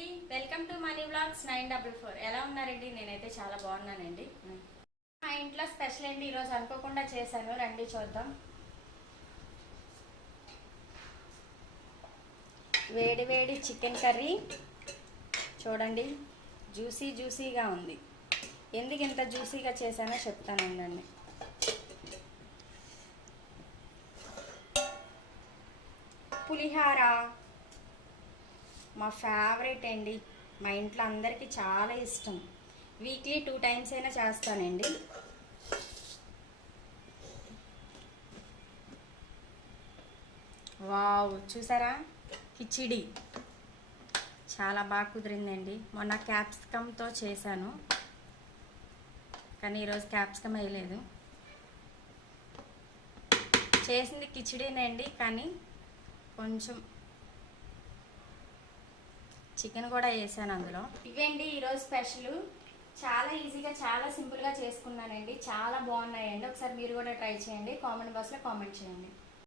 అండి, welcome to money vlogs 944. ఎలా ఉన్నారండి? నేనైతే చాలా బాగున్నానండి. మా ఇంట్లో స్పెషల్ అండి, ఈరోజు అనుకోకుండా చేశాను, రండి చూద్దాం. వేడి వేడి చికెన్ కర్రీ చూడండి, జ్యూసీగా ఉంది. ఎందుకు ఇంత జ్యూసీగా చేశానో చెప్తానండి. పులిహార మా ఫేవరెట్ అండి, మా ఇంట్లో అందరికీ చాలా ఇష్టం. వీక్లీ 2 టైమ్స్ అయినా చేస్తానండి. వావ్, చూసారా? కిచిడి చాలా బాగా కుదిరిందండి. మొన్న క్యాప్సికమ్తో చేశాను, కానీ ఈరోజు క్యాప్సికమ్ వేయలేదు. చేసింది కిచిడీనండి, కానీ కొంచెం చికెన్ కూడా వేసాను అందులో. ఇవేంటి ఈరోజు స్పెషల్. చాలా ఈజీగా, చాలా సింపుల్గా చేసుకున్నానండి. చాలా బాగున్నాయండి. ఒకసారి మీరు కూడా ట్రై చేయండి. కామెంట్ బాక్స్లో కామెంట్ చేయండి.